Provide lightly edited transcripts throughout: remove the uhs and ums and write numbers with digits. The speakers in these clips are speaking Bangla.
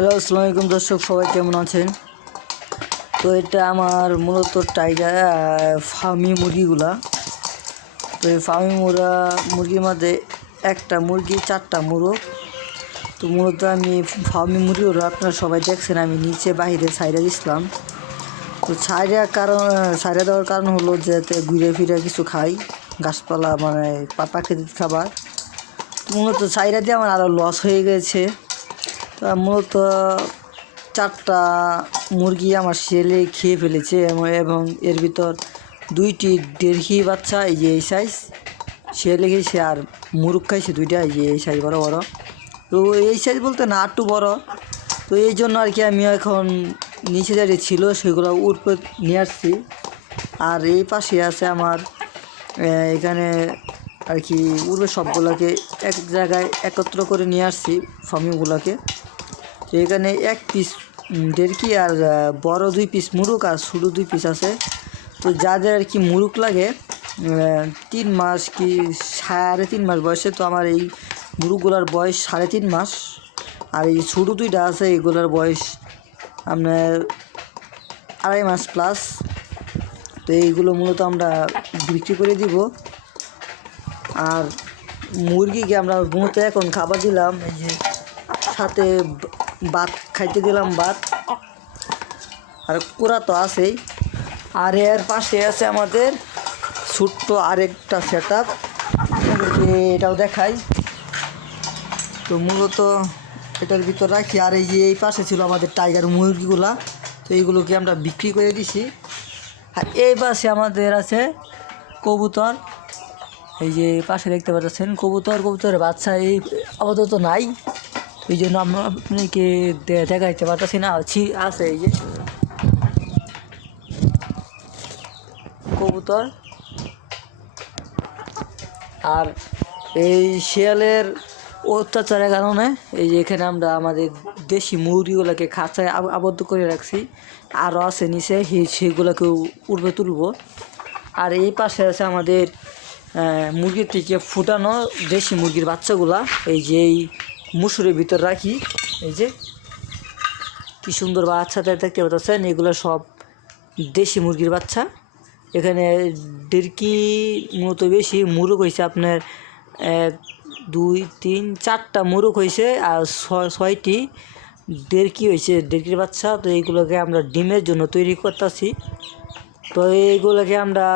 হ্যালো, আসসালামু আলাইকুম দর্শক, সবাই কেমন আছেন? তো এটা আমার মূলত টাইগার ফার্মি মুরগিগুলা। তো এই ফার্মি মুরগির মধ্যে একটা মুরগি, 4টা মুরগ। তো মূলত আমি ফার্মি মুরগিগুলো আপনারা সবাই দেখছেন, আমি নিচে বাহিরে ছাইড়া দিছিলাম। তো ছাইড়া দেওয়ার কারণ হলো যাতে ঘুরে ফিরে কিছু খাই, গাছপালা মানে প্রাকৃতিক খাবার। তো মূলত ছাইড়া দিয়ে আমার আরও লস হয়ে গেছে। মূলত 4টা মুরগি আমার ছেলে খেয়ে ফেলেছে এবং এর ভিতর 2টি দেড়হি বাচ্চা, এই যে এই সাইজ ছেলে খেয়েছে, আর মুরগ খাইছে 2টা, এই যে এই সাইজ বড় বড়। তো এই সাইজ বলতে না, একটু বড়। তো এই জন্য আর কি আমি এখন নিচে দাঁড়িয়ে ছিল সেগুলো উপরে নিয়ে আসছি। আর এই পাশে আছে আমার এখানে আর কি উড়বে সবগুলোকে এক জায়গায় একত্র করে নিয়ে আসছি ফার্মিংগুলোকে। তো এখানে 1 পিস ডেরকি আর বড় 2 পিস মুরগ আর ছোটো 2 পিস আছে। তো যাদের আর কি মুরগ লাগে 3 মাস কি 3.5 মাস বয়সে, তো আমার এই মুরগগুলোর বয়স 3.5 মাস। আর এই ছোটো 2টা আছে, এগুলোর বয়স আপনার 2.5 মাস প্লাস। তো এইগুলো মূলত আমরা বিক্রি করে দিব। আর মুরগিকে আমরা মূলত এখন খাবার দিলাম, এই যে সাথে ভাত খাইতে দিলাম, ভাত আর কুড়া তো আছেই। আর এর পাশে আছে আমাদের ছোট্ট আরেকটা সেট আপ, এটাও দেখাই। তো মূলত এটার ভিতর রাখি। আর এই যে এই পাশে ছিল আমাদের টাইগার মুরগিগুলা, তো এইগুলোকে আমরা বিক্রি করে দিছি। আর এই পাশে আমাদের আছে কবুতর, এই যে পাশে দেখতে পাচ্ছেন কবুতরের বাচ্চা এই আপাতত নাই, এই জন্য আমরা আপনাকে দেখাইতে পারতেছি না। আছে এই যে কবুতর। আর এই শিয়ালের অত্যাচারের কারণে এই যে এখানে আমরা আমাদের দেশি মুরগিগুলোকে খাঁচায় আবদ্ধ করে রাখছি। আরও আছে নিচে, সেগুলোকেও উড়বে তুলব। আর এই পাশে আছে আমাদের মুরগির থেকে ফুটানো দেশি মুরগির বাচ্চাগুলা, এই যে এই মুসুরের ভিতর রাখি। এই যে কি সুন্দর বাচ্চা দেখতে পাচ্ছেন, এগুলো সব দেশি মুরগির বাচ্চা। এখানে ডেরকি মূলত বেশি, মুরগ হয়েছে আপনার 1 2 3 4টা মুরগ হয়েছে, আর 6টি ডেরকি হয়েছে, ডেরকির বাচ্চা। তো এইগুলোকে আমরা ডিমের জন্য তৈরি করতেছি। তো এইগুলোকে আমরা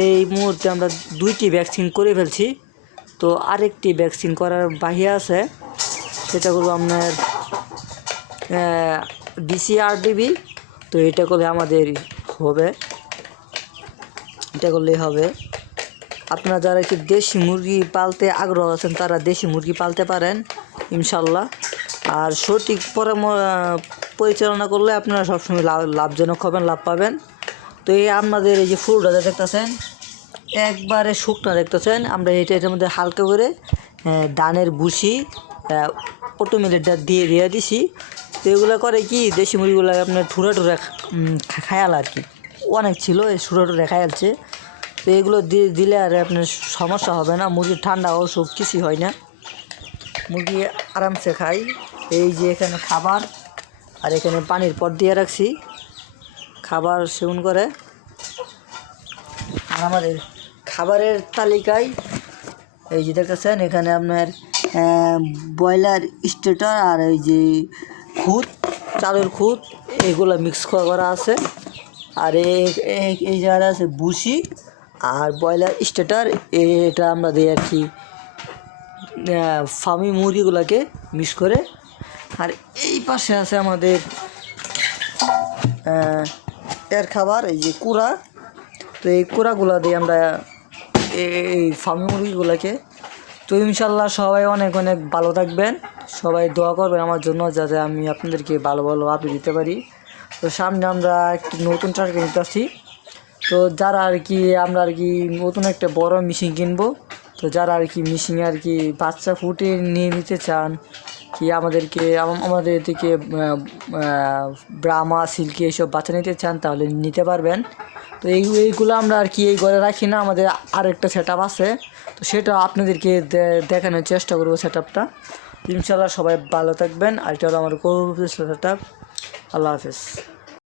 এই মুহূর্তে আমরা 2টি ভ্যাকসিন করে ফেলছি। তো আরেকটি ভ্যাকসিন করার বাহিরে আছে, সেটা করবো আপনার BCRDB। তো এটা করলে আমাদের হবে, এটা করলেই হবে। আপনারা যারা একটু দেশি মুরগি পালতে আগ্রহ আছেন তারা দেশি মুরগি পালতে পারেন ইনশাল্লাহ। আর সঠিক পরিচালনা করলে আপনারা সবসময় লাভজনক হবেন, লাভ পাবেন। তো এই আপনাদের এই যে ফুলটা দেখতেছেন একবারে শুকনো দেখতেছেন, আমরা এটার মধ্যে হালকা করে ধানের ভুসি অটোমেটিকটা দিয়ে দিছি। তো এগুলো করে কি দেশি মুরগিগুলো আপনার ঠুরা খায়াল আর কি, অনেক ছিল এই ঠুরা খায়ালছে। তো এগুলো দিলে আর আপনার সমস্যা হবে না, মুরগির ঠান্ডা অসুখ কিছুই হয় না, মুরগি আরামসে খাই। এই যে এখানে খাবার আর এখানে পানির পট দিয়ে রাখছি, খাবার সেবন করে। আর আমাদের খাবারের তালিকায় এই যে দেখতেছেন এখানে আপনার ব্রয়লার স্টেটার আর এই যে খুদ, চালের খুদ, এগুলো মিক্স করা আছে। আর এই জায়গাটা আছে ভুসি আর ব্রয়লার স্টেটার, এটা আমরা দিই আর কি ফার্মি মুরগিগুলোকে মিক্স করে। আর এই পাশে আছে আমাদের এর খাবার, এই যে কুড়া। তো এই কুড়াগুলো দিয়ে আমরা এই ফার্মি মুরগিগুলোকে। তো ইনশাল্লাহ সবাই অনেক অনেক ভালো থাকবেন, সবাই দোয়া করবেন আমার জন্য যাতে আমি আপনাদেরকে ভালো ভালো আপডেট দিতে পারি। তো সামনে আমরা একটি নতুন টার্গেট নিতে আসছি। তো যারা আর কি আমরা আর কি নতুন একটা বড় মেশিন কিনবো, তো যারা আর কি মেশিনে আর কি বাচ্চা ফুটে নিয়ে নিতে চান, কি আমাদের দিকে ব্রাহ্মা, সিল্কি এইসব বাচ্চা নিতে চান তাহলে নিতে পারবেন। তো এইগুলো আমরা আর কি এই ঘরে রাখি না, আমাদের আরেকটা সেট আপ আছে, তো সেটা আপনাদেরকে দেখানোর চেষ্টা করবো সেট আপটা। ইনশাল্লাহ সবাই ভালো থাকবেন। আর এটা হলো আমার সেটআপ। আল্লাহ হাফেজ।